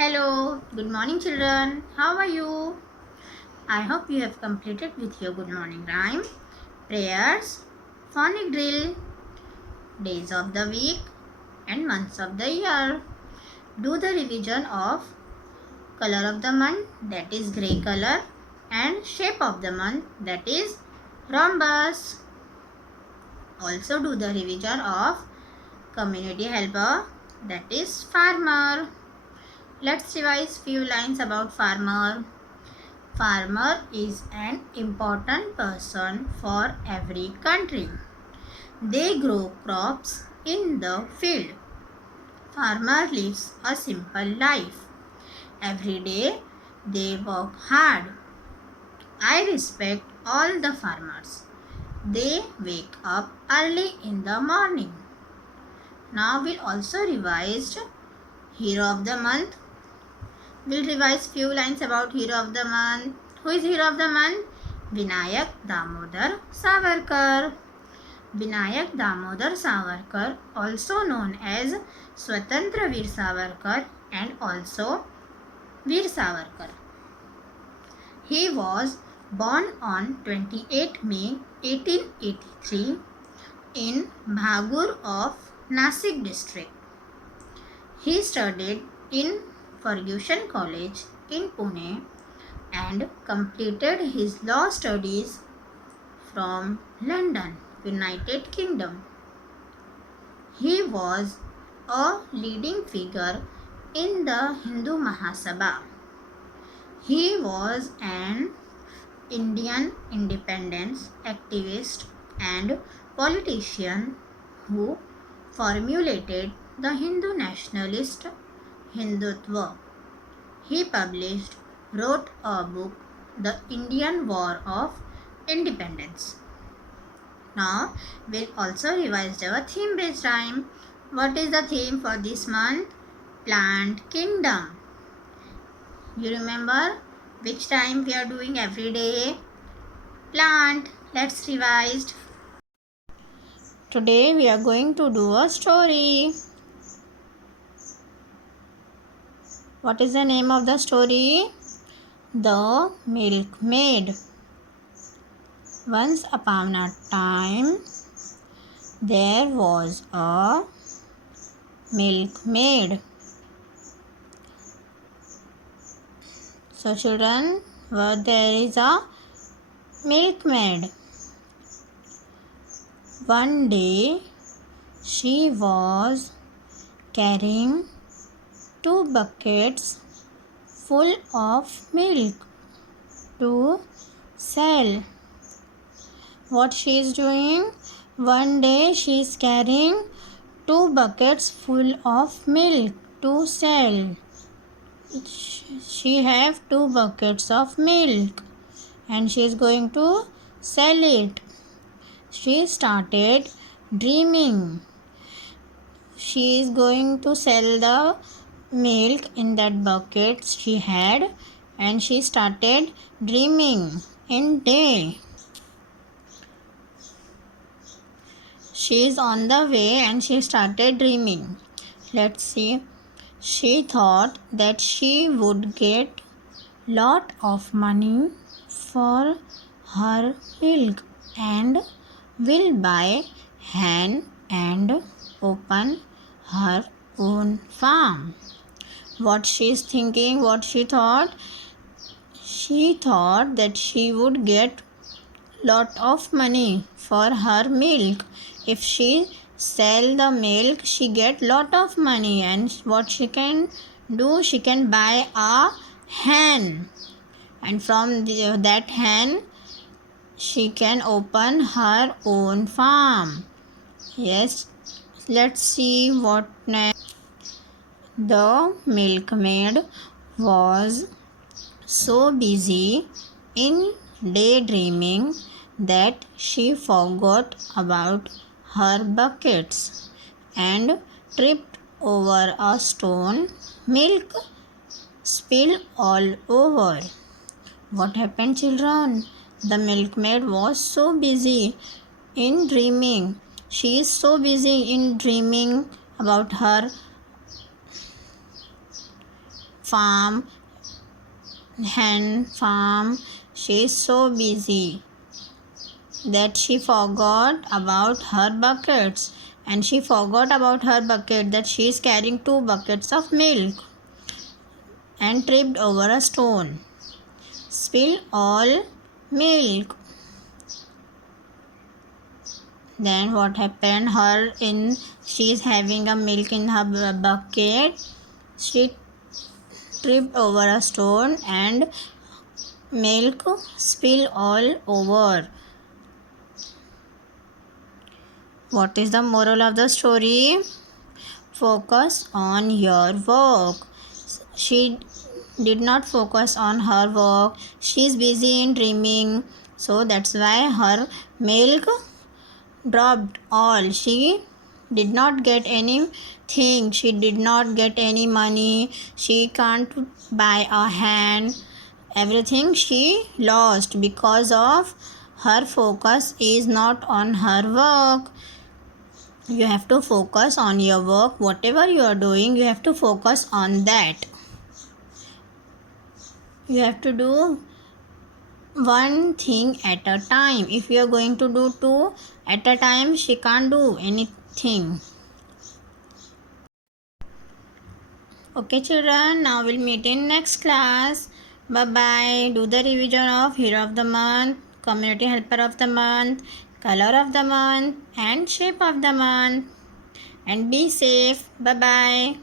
Hello, good morning, children. How are you? I hope you have completed with your good morning rhyme, prayers, phonic drill, days of the week, and months of the year. Do the revision of color of the month, that is grey color, and shape of the month, that is rhombus. Also do the revision of community helper, that is farmer. Let's revise few lines about farmer. Farmer is an important person for every country. They grow crops in the field. Farmer lives a simple life. Every day they work hard. I respect all the farmers. They wake up early in the morning. Now we'll also revise hero of the month. We'll revise few lines about hero of the month. Who is hero of the month? Vinayak Damodar Savarkar. Vinayak Damodar Savarkar, also known as Swatantra Veer Savarkar and also Veer Savarkar. He was born on 28 May 1883 in Bhagur of Nasik district. He studied in Fergusson College in Pune and completed his law studies from London, United Kingdom. He was a leading figure in the Hindu Mahasabha. He was an Indian independence activist and politician who formulated the Hindu nationalist Hindutva. He wrote a book, The Indian War of Independence. Now, we'll also revise our theme-based rhyme. What is the theme for this month? Plant Kingdom. You remember which rhyme we are doing every day? Plant. Let's revise. Today we are going to do a story. What is the name of the story? The Milkmaid. Once upon a time, there was a milkmaid. So children, there is a milkmaid. One day, she was carrying 2 buckets full of milk to sell. What she is doing? One day she is carrying 2 buckets full of milk to sell. She have 2 buckets of milk and she is going to sell it. She started dreaming. She is going to sell the milk in that bucket she had and she started dreaming in day. She is on the way and she started dreaming. Let's see. She thought that she would get lot of money for her milk and will buy hen and open her own farm. What she is thinking, what she thought? She thought that she would get lot of money for her milk. If she sell the milk, she get lot of money, and what she can do, she can buy a hen, and from that hen she can open her own farm. Yes, let's see what next. The milkmaid was so busy in daydreaming that she forgot about her buckets and tripped over a stone. Milk spilled all over. What happened, children? The milkmaid was so busy in dreaming. She is so busy in dreaming about her farm, hen farm. She is so busy that she forgot about her buckets, and she forgot about her bucket that she is carrying 2 buckets of milk, and tripped over a stone, spilled all milk. Then what happened? She is having a milk in her bucket. She tripped over a stone and milk spilled all over. What is the moral of the story? Focus on your work. She did not focus on her work. She is busy in dreaming. So that's why her milk dropped all. She did not get anything. She did not get any money. She can't buy a hen. Everything she lost because of her focus is not on her work. You have to focus on your work. Whatever you are doing, you have to focus on that. You have to do one thing at a time. If you are going to do 2 at a time, she can't do anything. Okay children, now we'll meet in next class. Bye bye. Do the revision of Hero of the Month, Community Helper of the Month, Color of the Month and Shape of the Month. And be safe. Bye bye.